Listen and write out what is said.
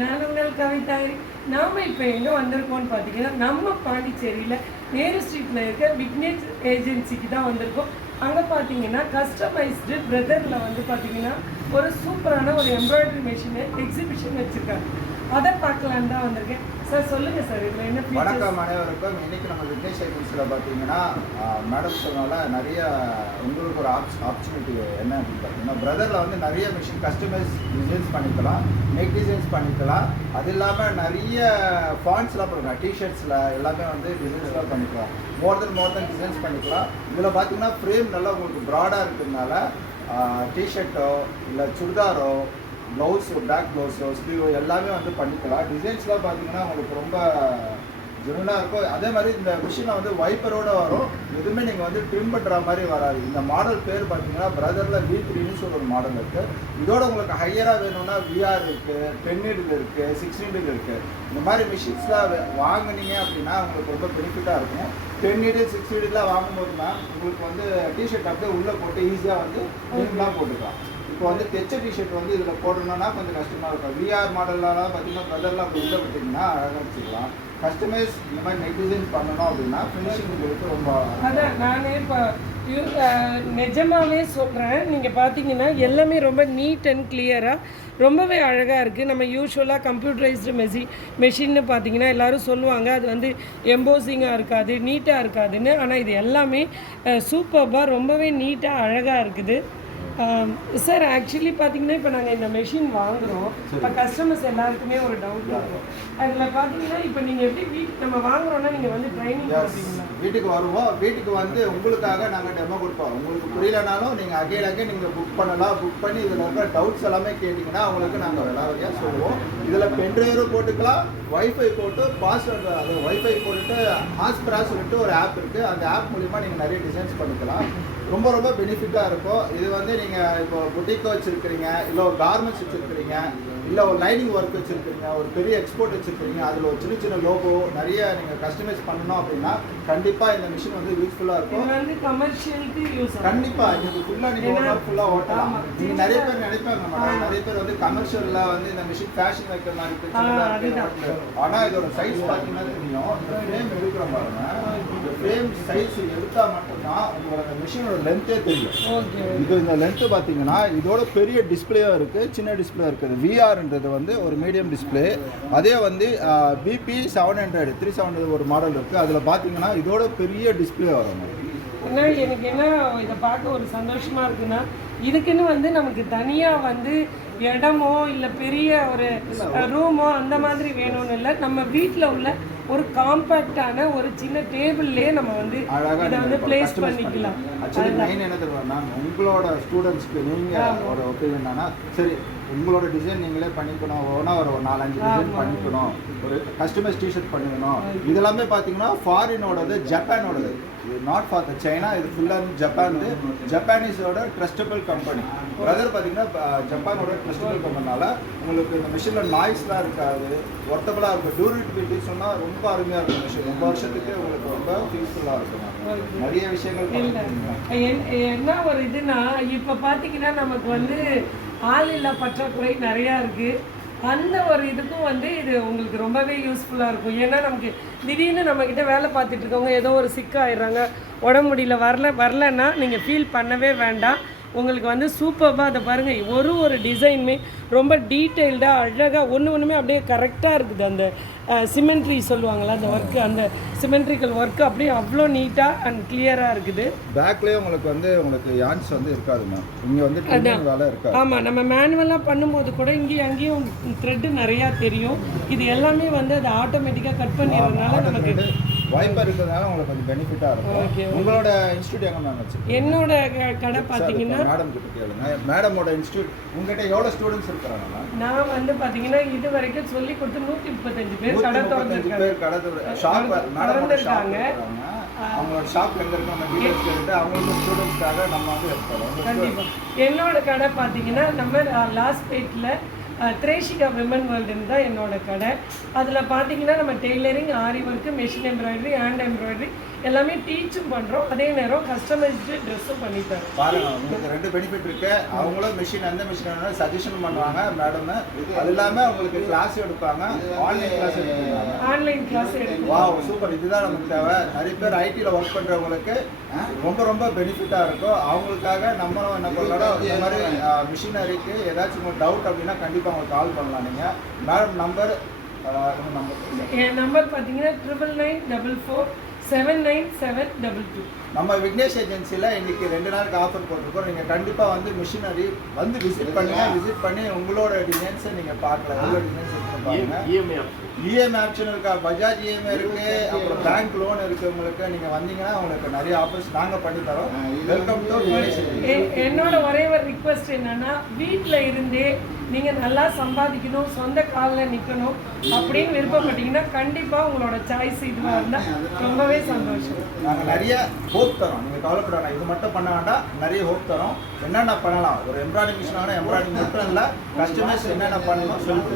நான் உங்கள் கவிதா. நாம் இப்போ எங்கே வந்திருக்கோம்னு பார்த்தீங்கன்னா நம்ம பாண்டிச்சேரியில் நேரு ஸ்ட்ரீட்டில் இருக்க விக்னேஷ் ஏஜென்சிக்கு தான் வந்திருக்கோம். அங்கே பார்த்தீங்கன்னா கஸ்டமைஸ்டு பிரதரில் வந்து பார்த்தீங்கன்னா ஒரு சூப்பரான ஒரு எம்ப்ராய்டரி மிஷினை எக்ஸிபிஷன் வச்சுருக்காங்க. அதை பார்க்கலான்னு தான் வந்திருக்கேன். சார் சொல்லுங்கள் சார், இதில் என்ன? வணக்கம் அனைவருக்கும். இன்றைக்கி நம்ம விக்னேஷ் ஏஜென்சியில் பார்த்தீங்கன்னா மேடம் சொன்னால நிறைய உங்களுக்கு ஒரு ஆப்பர்ச்சுனிட்டி என்ன அப்படின்னு பார்த்தீங்கன்னா பிரதரில் வந்து நிறைய மிஷின் கஸ்டமைஸ் டிசைன்ஸ் பண்ணிக்கலாம், நெக் டிசைன்ஸ் பண்ணிக்கலாம். அது இல்லாமல் நிறைய ஃபாண்ட்ஸ்லாம் பண்ணுறோம், டிஷர்ட்ஸில் எல்லாமே வந்து டிசைன்ஸ்லாம் பண்ணிக்கலாம். மோர் தென் டிசைன்ஸ் பண்ணிக்கலாம். இதில் பார்த்தீங்கன்னா ஃப்ரேம் நல்லா உங்களுக்கு ப்ராடாக இருக்கிறதுனால டிஷர்ட்டோ இல்லை சுடிதாரோ ப்ளவுஸு பேக் ப்ளவுஸோ ஸ்லீவ் எல்லாமே வந்து பண்ணிக்கலாம். டிசைன்ஸ்லாம் பார்த்தீங்கன்னா உங்களுக்கு ரொம்ப ஜெனுவனாக இருக்கும். அதே மாதிரி இந்த மிஷினை வந்து வைப்பரோடு வரும். எதுவுமே நீங்கள் வந்து ட்ரிம் பண்ணுற மாதிரி வராது. இந்த மாடல் பேர் பார்த்தீங்கன்னா பிரதரில் V3ன்னு சொல்லி ஒரு மாடல் இருக்குது. இதோட உங்களுக்கு ஹையராக வேணும்னா VR இருக்குது, 10 நீடில் இருக்குது, 6 நீடில் இருக்குது. இந்த மாதிரி மிஷின்ஸ்லாம் வாங்கினீங்க அப்படின்னா உங்களுக்கு ரொம்ப பெனிஃபிட்டாக இருக்கும். 10 நீடில் 6 நீடிலாம் வாங்கும்போது தான் உங்களுக்கு வந்து டிஷர்ட் அப்படியே உள்ளே போட்டு ஈஸியாக வந்து நீங்களாம் போட்டுக்கலாம். இப்போ வந்து தைச்ச டிஷர்ட் வந்து இதில் போடணும்னா கொஞ்சம் கஷ்டமாக இருக்கும். VR மாடல்லாம் பார்த்தீங்கன்னா பிரதர்லாம் அப்படி உள்ள விட்டிங்கன்னா அழகாக வச்சுக்கலாம். கஸ்டமைஸ் இந்த மாதிரி நெக் டிசைன் பண்ணணும் அப்படின்னா ஃபினிஷிங் உங்களுக்கு ரொம்ப அதான் நான் இப்போ நிஜமாகவே சொல்கிறேன். நீங்கள் பார்த்தீங்கன்னா எல்லாமே ரொம்ப நீட் அண்ட் கிளியராக ரொம்பவே அழகாக இருக்குது. நம்ம யூஸ்வலாக கம்ப்யூட்டரைஸ்டு மெஷின்னு பார்த்தீங்கன்னா எல்லோரும் சொல்லுவாங்க அது வந்து எம்போசிங்காக இருக்காது, நீட்டாக இருக்காதுன்னு. ஆனால் இது எல்லாமே சூப்பர்பாக ரொம்பவே நீட்டாக அழகாக இருக்குது. சார் ஆக்சுவலி பார்த்தீங்கன்னா இப்போ நாங்கள் இந்த மெஷின் வாங்குகிறோம். இப்போ கஸ்டமர்ஸ் எல்லாருக்குமே ஒரு டவுட் இருக்கும். அதில் பார்த்தீங்கன்னா இப்போ நீங்கள் எப்படி நம்ம வாங்குறோன்னா நீங்கள் வந்து ட்ரைனிங் கொடுப்பீங்களா? வீட்டுக்கு வருவோம். வீட்டுக்கு வந்து உங்களுக்காக நாங்கள் டெமோ கொடுப்போம். உங்களுக்கு புரியலனாலும் நீங்கள் அகைன் நீங்கள் புக் பண்ணலாம். புக் பண்ணி இதில் இருக்கிற டவுட்ஸ் எல்லாமே கேட்டிங்கன்னா உங்களுக்கு நாங்கள் விளாவரியாக சொல்லுவோம். இதில் பென்ட்ரைவரும் போட்டுக்கலாம், வைஃபை போட்டு பாஸ்வேர்டு அது வைஃபை போட்டுட்டு ஹாஸ்பிரா சொல்லிட்டு ஒரு ஆப் இருக்குது. அந்த ஆப் மூலிமா நீங்கள் நிறைய டிசைன்ஸ் பண்ணிக்கலாம். ரொம்ப பெனிஃபிட்டாக இருக்கும். இது வந்து நீங்கள் இப்போ புட்டிக் வச்சுருக்கிறீங்க, இல்லை ஒரு கார்மெண்ட்ஸ் வச்சுருக்கிறீங்க, இல்லை ஒரு லைனிங் ஒர்க் வச்சுருக்கிறீங்க, ஒரு பெரிய எக்ஸ்போர்ட் வச்சுருக்கிறீங்க, அதில் ஒரு சின்ன லோகோ நிறைய நீங்கள் கஸ்டமைஸ் பண்ணணும் அப்படின்னா கண்டிப்பாக இந்த மிஷின் வந்து யூஸ்ஃபுல்லாக இருக்கும். வந்து கமர்ஷியலுக்கு யூஸ் கண்டிப்பாக நீங்கள் ஃபுல்லாக நீங்கள் ஒரு நாள் ஃபுல்லாக ஓட்டலாம். நீங்கள் நிறைய பேர் நினைப்பாங்க மேடம், நிறைய பேர் வந்து கமர்ஷியலில் வந்து இந்த மிஷின் ஃபேஷன் வைக்கிற மாதிரி இருக்குது. ஆனால் இதோட சைஸ் பார்த்தீங்கன்னா தெரியும். இந்த ஃப்ரேம் எடுக்கிற பாருங்க, இந்த ஃப்ரேம் சைஸ் எடுத்தால் மட்டும்தான் உங்களோட மிஷினோட லென்த்தே தெரியும். இது இந்த லென்த்து பார்த்தீங்கன்னா இதோட பெரிய டிஸ்பிளேயும் இருக்குது, சின்ன டிஸ்பிளே இருக்குது. VRன்றது வந்து ஒரு மீடியம் டிஸ்பிளே. அதே வந்து BP 700 370 ஒரு மாடல் இருக்குது. அதில் பார்த்தீங்கன்னா இதோட பெரிய டிஸ்பிளே வரும். ஏன்னா எனக்கு என்ன இதை பார்க்க ஒரு சந்தோஷமாக இருக்குன்னா இதுக்குன்னு வந்து நமக்கு தனியாக வந்து இடமோ இல்லை பெரிய ஒரு ரூமோ அந்த மாதிரி வேணும்னு இல்லை. நம்ம வீட்டில் உள்ள ஒரு காம்பேக்டான ஒரு சின்ன டேபிள்லேயே நம்ம வந்து இதை வந்து பிளேஸ் பண்ணிக்கலாம். ஆக்சுவலி மெயின் என்ன தெரியுமா, உங்களோட ஸ்டூடெண்ட்ஸ்க்கு நீங்கள் ஒரு ஒப்பீனியன் என்னன்னா, சரி உங்களோட டிசைன் நீங்களே பண்ணிக்கணும், ஒன்றா ஒரு 4-5 டிசைன் பண்ணிக்கணும், ஒரு கஸ்டமைஸ் டிஷர்ட் பண்ணிக்கணும். இதெல்லாமே பார்த்தீங்கன்னா ஃபாரினோடது, ஜப்பானோடது. இது நாட் ஃபார் த சைனா, இது ஃபுல்லாக ஜப்பானீஸோட ட்ரஸ்டபிள் கம்பெனி. பிரதர் பார்த்தீங்கன்னா ஜப்பானோட ட்ரஸ்டபிள் கம்பெனினால உங்களுக்கு இந்த மிஷினில் நாய்ஸ்லாம் இருக்காது, ஒர்த்தபுளாக இருக்கும். டியூரபிலிட்டி சொன்னால் ரொம்ப அருமையாக இருக்கும். மிஷின் ரொம்ப வருஷத்துக்கு உங்களுக்கு ரொம்ப யூஸ்ஃபுல்லாக இருக்கும். நிறைய விஷயங்கள் என்ன ஒரு இதுனா இப்போ பார்த்தீங்கன்னா நமக்கு வந்து ஆளில்லா பற்றாக்குறை நிறையா இருக்குது. அந்த ஒரு இதுக்கும் வந்து இது உங்களுக்கு ரொம்பவே யூஸ்ஃபுல்லாக இருக்கும். ஏன்னா நமக்கு திடீர்னு நம்மக்கிட்ட வேலை பார்த்துட்டு இருக்கவங்க ஏதோ ஒரு சிக்காயிடுறாங்க, உடம்பு முடியல, வரலன்னா நீங்கள் ஃபீல் பண்ணவே வேண்டாம். உங்களுக்கு வந்து சூப்பராக அதை பாருங்கள், ஒரு டிசைனுமே ரொம்ப டீட்டெயில்டாக அழகாக ஒன்றுமே அப்படியே கரெக்டாக இருக்குது. அந்த சிமெண்ட்ரி சொல்லுவாங்களா, அந்த ஒர்க்கு, அந்த சிமெண்ட்ரிக்கல் ஒர்க்கு அப்படியே அவ்வளோ நீட்டாக அண்ட் கிளியராக இருக்குது. பேக்லேயே உங்களுக்கு யான்ஸ் வந்து இருக்காது மேம். இங்கே வந்து வேலை இருக்காது. ஆமாம், நம்ம மேனுவலாக பண்ணும்போது கூட இங்கேயும் அங்கேயும் த்ரெட்டு நிறையா தெரியும். இது எல்லாமே வந்து அதை ஆட்டோமேட்டிக்காக கட் பண்ணிடுறதுனால நமக்கு வாய்ப்பாக இருக்கிறதுனால உங்களுக்கு கொஞ்சம் பெனிஃபிட்டாக இருக்கும். உங்களோட இன்ஸ்டியூட் எங்கே மேம் வச்சு? என்னோட கடை பார்த்தீங்கன்னா மேடம் கிட்ட கேளுங்க. மேடமோட இன்ஸ்டியூட் உங்ககிட்ட எவ்வளோ ஸ்டூடெண்ட்ஸ் இருக்கிறாங்க மேம்? நான் வந்து பார்த்தீங்கன்னா இது வரைக்கும் சொல்லி கொடுத்து 135 பேர் கடை திறந்துருக்காங்க. அவங்களோட ஷாப் எங்கே இருக்கு நம்ம டீடைல்ஸ் கேட்டு அவங்களோட ஸ்டூடெண்ட்ஸ்க்காக நம்ம வந்து எடுத்துறோம். கண்டிப்பாக என்னோட கடை பார்த்தீங்கன்னா நம்ம லாஸ்பேட்டில் திரேஷிகா விமன் வேர்ல்டுன்னு தான் என்னோட கடை. அதில் பார்த்தீங்கன்னா நம்ம tailoring, aari work, machine embroidery, hand embroidery எல்லாமே டீச்சும் பண்ணுறோம், அதே நேரம் கஸ்டமைஸ்டு ட்ரெஸ்ஸும் பண்ணி தரோம். பாருங்க, உங்களுக்கு 2 பெனிஃபிட் இருக்கு. அவங்களும் மிஷின் எந்த மிஷின் வேணும்னு சஜஷன் பண்ணுவாங்க மேடம். அது இல்லாம உங்களுக்கு கிளாஸ் எடுப்பாங்க, ஆன்லைன் கிளாஸ் எடுப்பாங்க. ஆன்லைன் கிளாஸ் எடுக்கும். Wow, super. இதுதான் நமக்கு தேவை. நிறைய பேர் ஐடியில் ஒர்க் பண்ணுறவங்களுக்கு ரொம்ப ரொம்ப பெனிஃபிட்டாக இருக்கும். அவங்களுக்காக நம்மளும் என்ன பண்ணலாம், இந்த மாதிரி மிஷினரிக்கு ஏதாச்சும் உங்களுக்கு டவுட் அப்படின்னா கண்டிப்பாக உங்களுக்கு கால் பண்ணலாம். நீங்கள் மேடம் நம்பர் என் நம்பர் பார்த்தீங்கன்னா 9944479722. நம்ம விக்னேஷ் ஏஜென்சியில் இன்னைக்கு 2 நாளுக்கு ஆஃபர் போட்டிருக்கோம். நீங்கள் கண்டிப்பாக வந்து மிஷினரி வந்து விசிட் பண்ணுங்க. விசிட் பண்ணி உங்களோட டிசைன்ஸை நீங்கள் பார்க்கலாம். எவ்வளோ டிசைன்ஸ் இருக்குன்னு பாருங்க. இஎம்ஐ ஆப்ஷன் இருக்கா, பஜாஜ் இஎம்ஐ இருக்கு, அப்புறம் பேங்க் லோன் இருக்கு. உங்களுக்கு நீங்கள் வந்தீங்கன்னா உங்களுக்கு நிறைய ஆஃபர்ஸ் நாங்கள் பண்ணி தரோம். Welcome to Vignesh agency. என்னோட ஒரே ஒரு ரிக்வெஸ்ட் என்னன்னா, வீட்டில் இருந்தே நீங்கள் நல்லா சம்பாதிக்கணும், சொந்த காலில் நிற்கணும் அப்படின்னு விருப்பப்பட்டீங்கன்னா கண்டிப்பாக உங்களோட சாய்ஸ் இதுவாக இருந்தால் ரொம்பவே சந்தோஷம். நாங்கள் நிறைய ஹோப் தரோம். நீங்கள் கவலைப்பட வேண்டாம், இது மட்டும் பண்ண வேண்டாம், நிறைய ஹோப் தரோம். என்னென்ன பண்ணலாம், ஒரு எம்ப்ராய்டிங் மிஷின் ஆனால் எம்ப்ராய்டிங் மட்டும் இல்லை, கஸ்டமைஸ் என்னென்ன பண்ணணும் சொல்லிட்டு